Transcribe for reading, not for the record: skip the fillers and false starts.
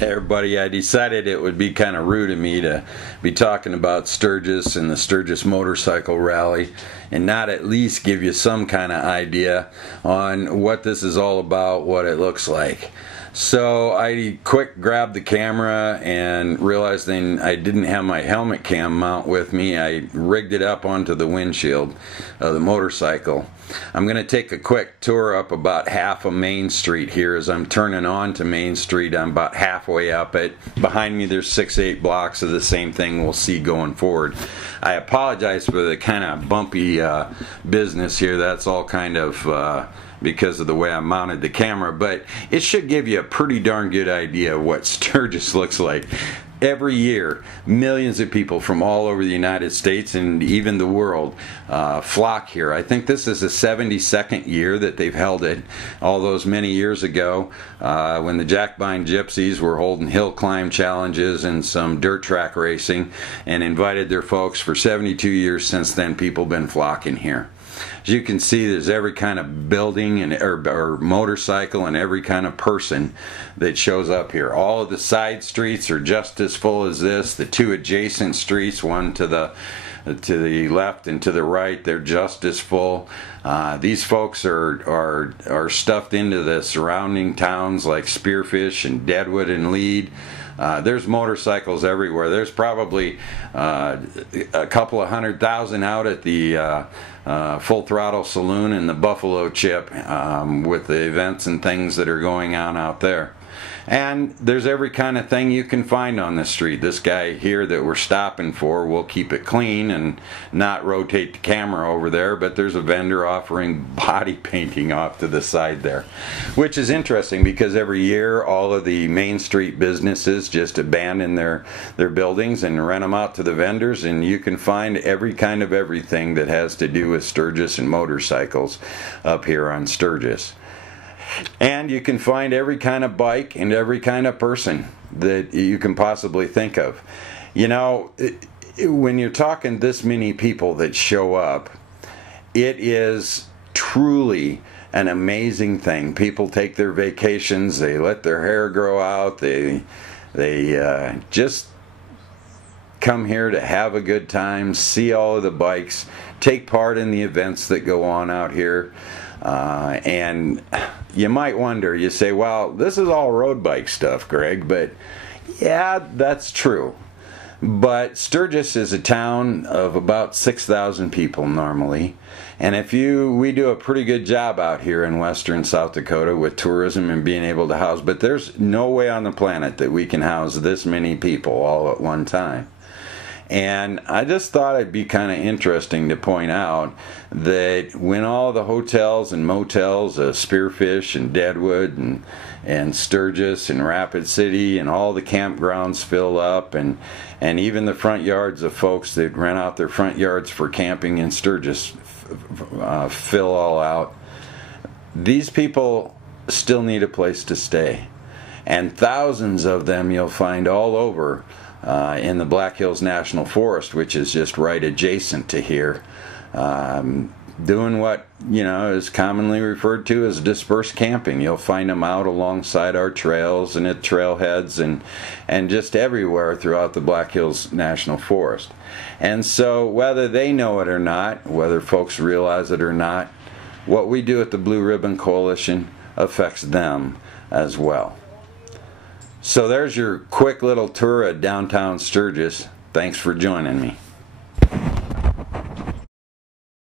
Hey everybody, I decided it would be kind of rude of me to be talking about Sturgis and the Sturgis Motorcycle Rally and not at least give you some kind of idea on what this is all about, what it looks like. So I quick grabbed the camera and realized then I didn't have my helmet cam mount with me. I rigged it up onto the windshield of the motorcycle. I'm going to take a quick tour up about half of Main Street here as I'm turning on to Main Street. I'm about halfway up it. Behind me there's 6-8 blocks of the same thing we'll see going forward. I apologize for the kind of bumpy business here. That's all kind of because of the way I mounted the camera, but it should give you a pretty darn good idea of what Sturgis looks like. Every year, millions of people from all over the United States and even the world flock here. I think this is the 72nd year that they've held it. All those many years ago, when the Jackbine Gypsies were holding hill climb challenges and some dirt track racing and invited their folks. For 72 years since then, people have been flocking here. As you can see, there's every kind of building and or motorcycle and every kind of person that shows up here. All of the side streets are just as full as this. The two adjacent streets, one to the left and to the right, they're just as full. These folks are stuffed into the surrounding towns like Spearfish and Deadwood and Lead. There's motorcycles everywhere. There's probably a couple of 100,000 out at the Full Throttle Saloon in the Buffalo Chip with the events and things that are going on out there. And there's every kind of thing you can find on the street. This guy here that we're stopping for will keep it clean and not rotate the camera over there, but there's a vendor offering body painting off to the side there, which is interesting because every year all of the Main Street businesses just abandon their buildings and rent them out to the vendors, and you can find every kind of everything that has to do with Sturgis and motorcycles up here on Sturgis. And you can find every kind of bike and every kind of person that you can possibly think of. You know, when you're talking this many people that show up, it is truly an amazing thing. People take their vacations, they let their hair grow out, they just come here to have a good time, see all of the bikes, take part in the events that go on out here. And you might wonder, you say, well, this is all road bike stuff, Greg, but yeah, that's true. But Sturgis is a town of about 6,000 people normally, and we do a pretty good job out here in western South Dakota with tourism and being able to house, but there's no way on the planet that we can house this many people all at one time. And I just thought it'd be kind of interesting to point out that when all the hotels and motels, Spearfish and Deadwood and Sturgis and Rapid City and all the campgrounds fill up, and even the front yards of folks that rent out their front yards for camping in Sturgis fill all out, these people still need a place to stay. And thousands of them you'll find all over in the Black Hills National Forest, which is just right adjacent to here, doing what is commonly referred to as dispersed camping. You'll find them out alongside our trails and at trailheads and just everywhere throughout the Black Hills National Forest. And so whether they know it or not, whether folks realize it or not, what we do at the Blue Ribbon Coalition affects them as well. So there's your quick little tour of downtown Sturgis. Thanks for joining me.